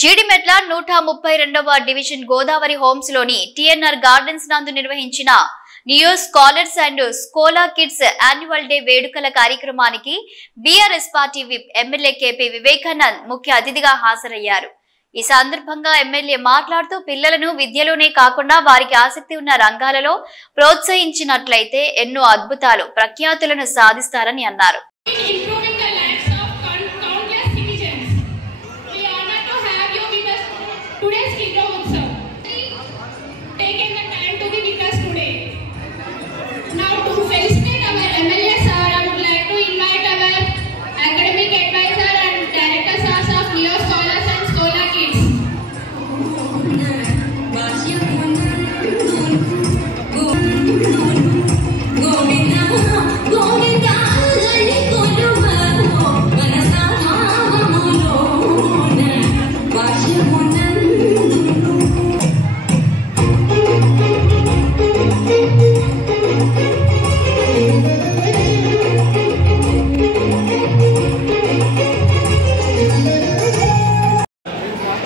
జీడిమెట్ల 132వ division Godavari homes లోని TNR gardens నందు నిర్వహించిన new scholars and Scola kids annual day వేడుకల కార్యక్రమానికి BRS party whip MLA KP Vivekanand ముఖ్య అతిథిగా హాజరయ్యారు. ఈ సందర్భంగా ఎమ్మెల్యే మాట్లాడుతూ పిల్లలను విద్యలోనే కాకుండా వారికి ఆసక్తి ఉన్న రంగాలలో ప్రోత్సహించినట్లయితే ఎన్నో అద్భుతాలు ప్రఖ్యాతులను సాధిస్తారని అన్నారు.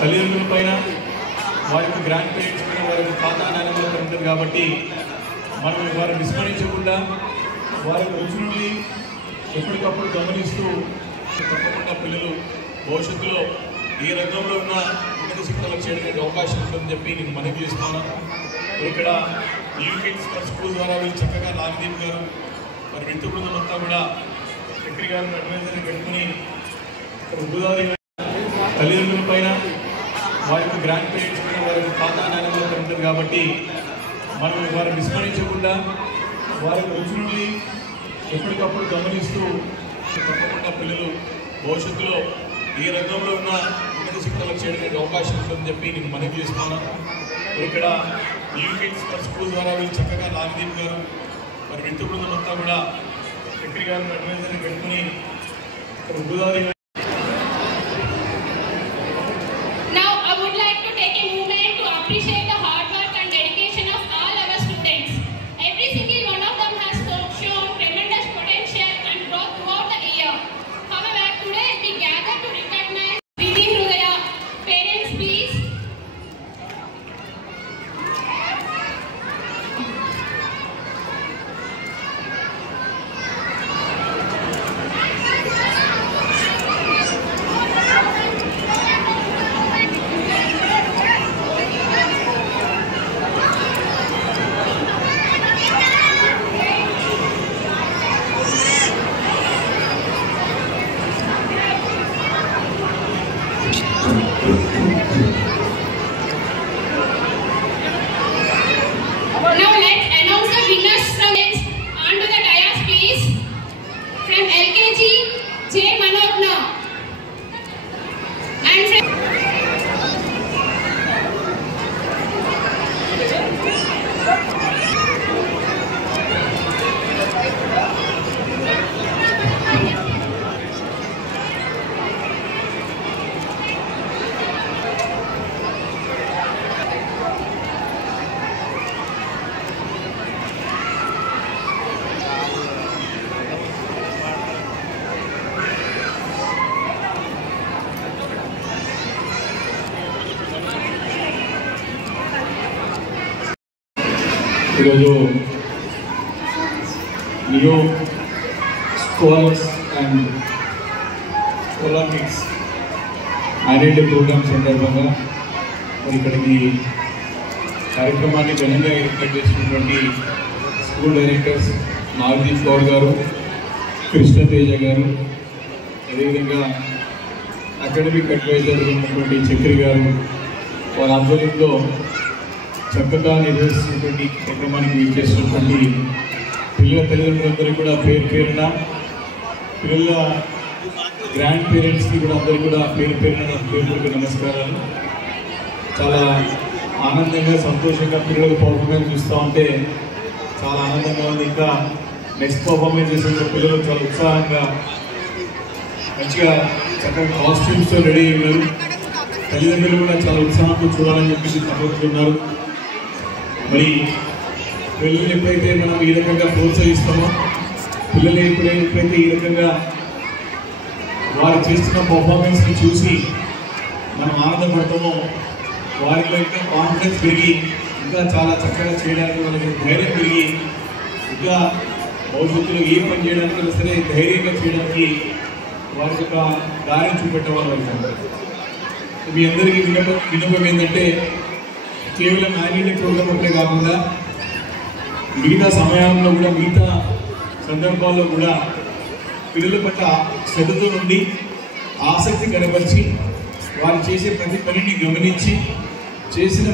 తల్లిదండ్రుల పైన వారి గ్రాండ్ పేరెంట్స్ పైన వారి తాత నాన్నల ఉంటుంది కాబట్టి మనం వారిని విస్మరించకుండా వారి రుచులని ఎప్పటికప్పుడు గమనిస్తూ తప్పకుండా పిల్లలు భవిష్యత్తులో ఏ రంగంలో ఉన్న ఉన్నత శిక్షణలు చేయడానికి అవకాశం ఉంటుందని చెప్పి నేను మనవి చేస్తున్నాను. ఇక్కడ న్యూ కిడ్స్ స్కూల్ ద్వారా వీళ్ళు చక్కగా నాగదీప్ గారు మరి మిత్ర బృందం అంతా కూడా చక్రి గారిని అడ్వైజర్ని పెట్టుకుని గోదావరి తల్లిదండ్రుల పైన వారి గ్రాండ్ పేరెంట్స్ పైన వారి తాత నాన్నల ఉంటుంది కాబట్టి మనం వారిని విస్మరించకుండా వారి రుచులని ఎప్పటికప్పుడు గమనిస్తూ తప్పకుండా పిల్లలు భవిష్యత్తులో ఏ రంగంలో ఉన్న ఉన్నత శిక్షణలు చేయడానికి అవకాశం ఉంటుందని చెప్పి నేను మనవి చేస్తున్నాను. ఇక్కడ న్యూ కిడ్స్ స్కూల్ ద్వారా వీళ్ళు చక్కగా నాగదీప్ గారు మరి మిత్ర బృందం అంతా కూడా చక్రి గారిని అడ్వైజర్ని పెట్టుకుని గోదావరి ఈరోజు new scholars and Scola kids annual day programme సందర్భంగా ఇక్కడికి కార్యక్రమాన్ని ఘనంగా ఏర్పాటు చేసినటువంటి స్కూల్ డైరెక్టర్స్ నాగదీప్ గౌడ్ గారు, కృష్ణతేజ గారు, అదేవిధంగా అకాడమిక్ అడ్వైజర్ ఉన్నటువంటి చక్రి గారు వారి ఆధ్వర్యంలో చక్కగా నిర్వహిస్తున్నటువంటి కార్యక్రమానికి విచ్చేసినటువంటి పిల్లల తల్లిదండ్రులందరికీ కూడా పేరున పిల్లల గ్రాండ్ పేరెంట్స్కి కూడా అందరికీ కూడా పేరుకి నమస్కారాలు. చాలా ఆనందంగా సంతోషంగా పిల్లలకు పర్ఫార్మెన్స్ చూస్తూ ఉంటే చాలా ఆనందంగా ఉంది. ఇంకా నెక్స్ట్ పర్ఫార్మెన్స్ చేసే పిల్లలు చాలా ఉత్సాహంగా మంచిగా చక్కగా కాస్ట్యూమ్స్తో రెడీ అయ్యారు. తల్లిదండ్రులు కూడా చాలా ఉత్సాహంతో చూడాలని చెప్పేసి తప్పకుండా మరి పిల్లల్ని ఎప్పుడైతే మనం ఈ రకంగా ప్రోత్సహిస్తామో పిల్లలు ఎప్పుడైతే ఈ రకంగా వారు చేస్తున్న పర్ఫార్మెన్స్ని చూసి మనం ఆనందపడతామో వారిలో ఇంకా కాన్ఫిడెన్స్ పెరిగి ఇంకా చాలా చక్కగా చేయడానికి వాళ్ళకి ధైర్యం పెరిగి ఇంకా భవిష్యత్తులో ఏ పని చేయడానికైనా సరే ధైర్యంగా చేయడానికి వారి యొక్క దారిని చూపెట్టేవాళ్ళు అవుతారు. మీ అందరికీ విన్నపం ఏంటంటే కేవలం యాన్యువల్ ప్రోగ్రామ్ ఒకటే కాకుండా మిగతా సమయాల్లో కూడా మిగతా సందర్భాల్లో కూడా పిల్లల పట్ల శ్రద్ధతో నుండి ఆసక్తి కనబరిచి వారు చేసే ప్రతి పనిని గమనించి చేసిన